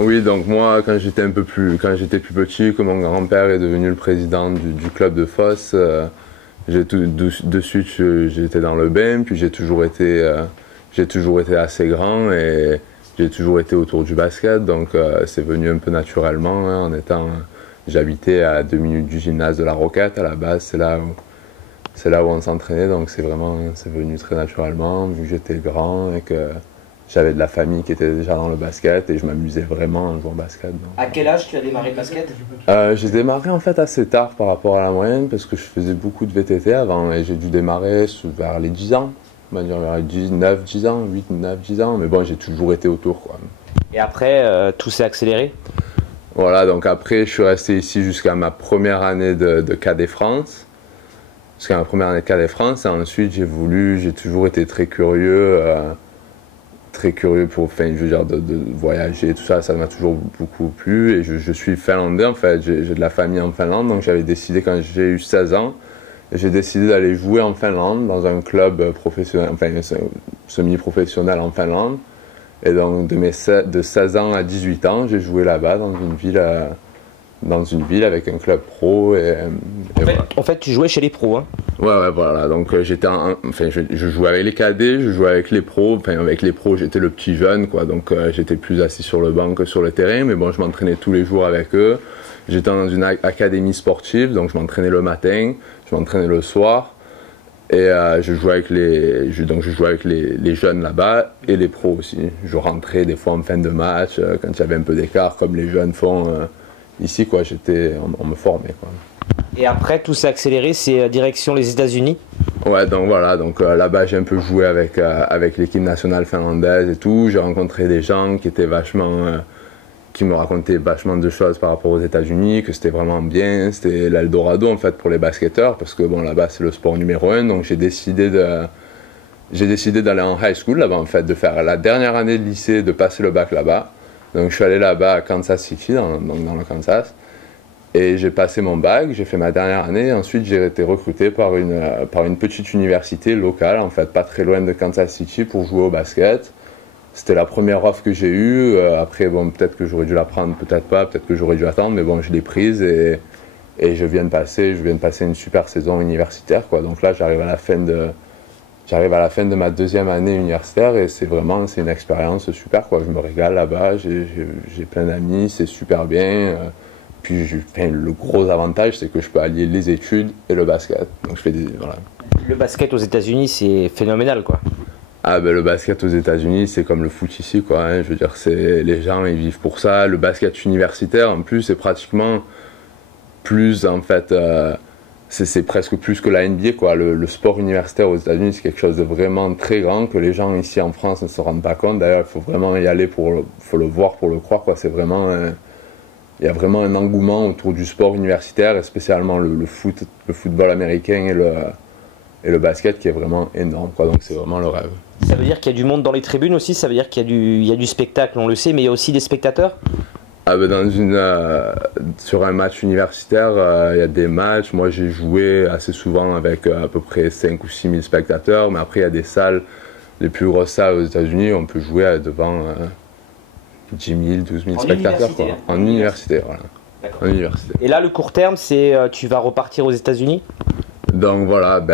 Oui, donc moi, quand j'étais plus petit, que mon grand-père est devenu le président du club de Foss, de suite j'étais dans le bain, puis j'ai toujours été assez grand et j'ai toujours été autour du basket, donc c'est venu un peu naturellement, hein, j'habitais à 2 minutes du gymnase de la Roquette à la base, c'est là où on s'entraînait, donc c'est venu très naturellement, vu que j'étais grand et que j'avais de la famille qui était déjà dans le basket et je m'amusais vraiment en jouant au basket. Donc. À quel âge tu as démarré le basket? J'ai démarré en fait assez tard par rapport à la moyenne parce que je faisais beaucoup de VTT avant et j'ai dû démarrer vers les 10 ans, on va dire vers les 10 ans, 8, 9, 10 ans, mais bon j'ai toujours été autour quoi. Et après, tout s'est accéléré? Voilà, donc après je suis resté ici jusqu'à ma première année de Cadet France. Jusqu'à ma première année de Cadet France et ensuite j'ai toujours été très curieux pour, je veux dire, de voyager, tout ça, ça m'a toujours beaucoup plu et je suis finlandais en fait, j'ai de la famille en Finlande, donc j'avais décidé quand j'ai eu 16 ans, j'ai décidé d'aller jouer en Finlande dans un club professionnel, enfin semi-professionnel en Finlande et donc de 16 ans à 18 ans, j'ai joué là-bas dans une ville avec un club pro En fait, tu jouais chez les pros, hein? Ouais, voilà. Donc je jouais avec les cadets, je jouais avec les pros. Enfin, avec les pros, j'étais le petit jeune, quoi. Donc j'étais plus assis sur le banc que sur le terrain. Mais bon, je m'entraînais tous les jours avec eux. J'étais dans une académie sportive, donc je m'entraînais le matin, je m'entraînais le soir. Et je jouais avec les jeunes là-bas et les pros aussi. Je rentrais des fois en fin de match, quand il y avait un peu d'écart, comme les jeunes font ici, quoi. On me formait, quoi. Et après, tout s'est accéléré, c'est direction les États-Unis? Ouais, donc voilà, là-bas j'ai un peu joué avec l'équipe nationale finlandaise et tout. J'ai rencontré des gens qui me racontaient vachement de choses par rapport aux États-Unis, que c'était vraiment bien, c'était l'Eldorado en fait pour les basketteurs, parce que bon, là-bas c'est le sport numéro 1, donc j'ai décidé d'aller en high school là-bas en fait, de faire la dernière année de lycée, de passer le bac là-bas. Donc je suis allé là-bas à Kansas City, dans le Kansas. Et j'ai passé mon bac, j'ai fait ma dernière année, et ensuite j'ai été recruté par une petite université locale, en fait, pas très loin de Kansas City, pour jouer au basket. C'était la première offre que j'ai eue, après, bon, peut-être que j'aurais dû la prendre, peut-être pas, peut-être que j'aurais dû attendre, mais bon, je l'ai prise et je viens de passer une super saison universitaire, quoi. Donc là, j'arrive à la fin de ma deuxième année universitaire et c'est une expérience super, quoi. Je me régale là-bas, j'ai plein d'amis, c'est super bien. Puis le gros avantage, c'est que je peux allier les études et le basket. Donc voilà. Le basket aux États-Unis, c'est phénoménal, quoi. Ah ben le basket aux États-Unis, c'est comme le foot ici, quoi. Hein. Je veux dire, les gens ils vivent pour ça. Le basket universitaire, en plus, c'est pratiquement plus en fait, c'est presque plus que la NBA, quoi. Le sport universitaire aux États-Unis, c'est quelque chose de vraiment très grand que les gens ici en France ne se rendent pas compte. D'ailleurs, il faut vraiment y aller faut le voir pour le croire, quoi. C'est vraiment il y a vraiment un engouement autour du sport universitaire, et spécialement le football américain et le basket qui est vraiment énorme, quoi. Donc c'est vraiment le rêve. Ça veut dire qu'il y a du monde dans les tribunes aussi, ça veut dire qu'il y a du spectacle, on le sait, mais il y a aussi des spectateurs? Ah ben sur un match universitaire, il y a des matchs. Moi j'ai joué assez souvent avec à peu près 5 ou 6 000 spectateurs, mais après il y a des salles, les plus grosses salles aux États-Unis, on peut jouer devant 10 000, 12 000 spectateurs, quoi. En université, voilà. En université. Et là, le court terme, c'est tu vas repartir aux États-Unis? Donc voilà,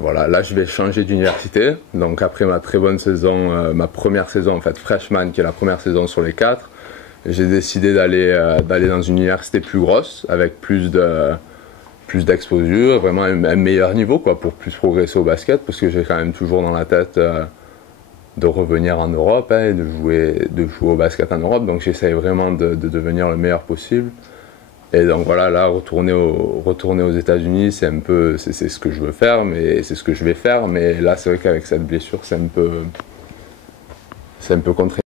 voilà. Là, je vais changer d'université. Donc après ma très bonne saison, ma première saison en fait freshman, qui est la première saison sur les 4, j'ai décidé d'aller dans une université plus grosse, avec plus d'exposure, vraiment un meilleur niveau, quoi, pour plus progresser au basket, parce que j'ai quand même toujours dans la tête de revenir en Europe, hein, et de jouer au basket en Europe. Donc j'essaye vraiment de devenir le meilleur possible. Et donc voilà, là, retourner aux États-Unis, c'est ce que je veux faire, mais c'est ce que je vais faire. Mais là, c'est vrai qu'avec cette blessure, c'est un peu contraignant.